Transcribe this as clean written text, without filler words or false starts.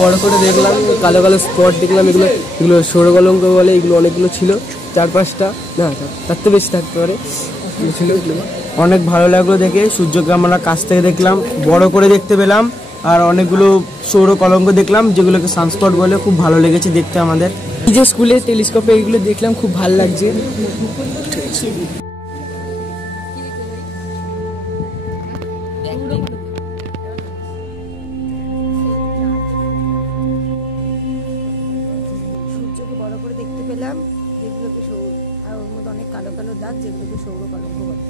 বড় করে দেখলাম, কালো কালো স্পট দেখলাম, এগুলো এগুলো সৌরকলঙ্ক বলে, এগুলো অনেকগুলো ছিল, 4-5টা, না তার তো বেশি থাকতে পারে ছিল। অনেক ভালো লাগলো দেখে, সূর্যকে আমরা কাছ থেকে দেখলাম, বড় করে দেখতে পেলাম, আর অনেকগুলো সৌর কলঙ্ক দেখলাম যেগুলোকে সানস্পট বলে, খুব ভালো লেগেছে দেখতে আমাদের। এই যে স্কুলে টেলিস্কোপে এগুলো দেখলাম, খুব ভালো লাগছে। সূর্যকে বড় করে দেখতে পেলাম, যেগুলোকে আর ওর মধ্যে অনেক কালো কালো দাগ, যেগুলোকে সৌর কলঙ্ক বলে।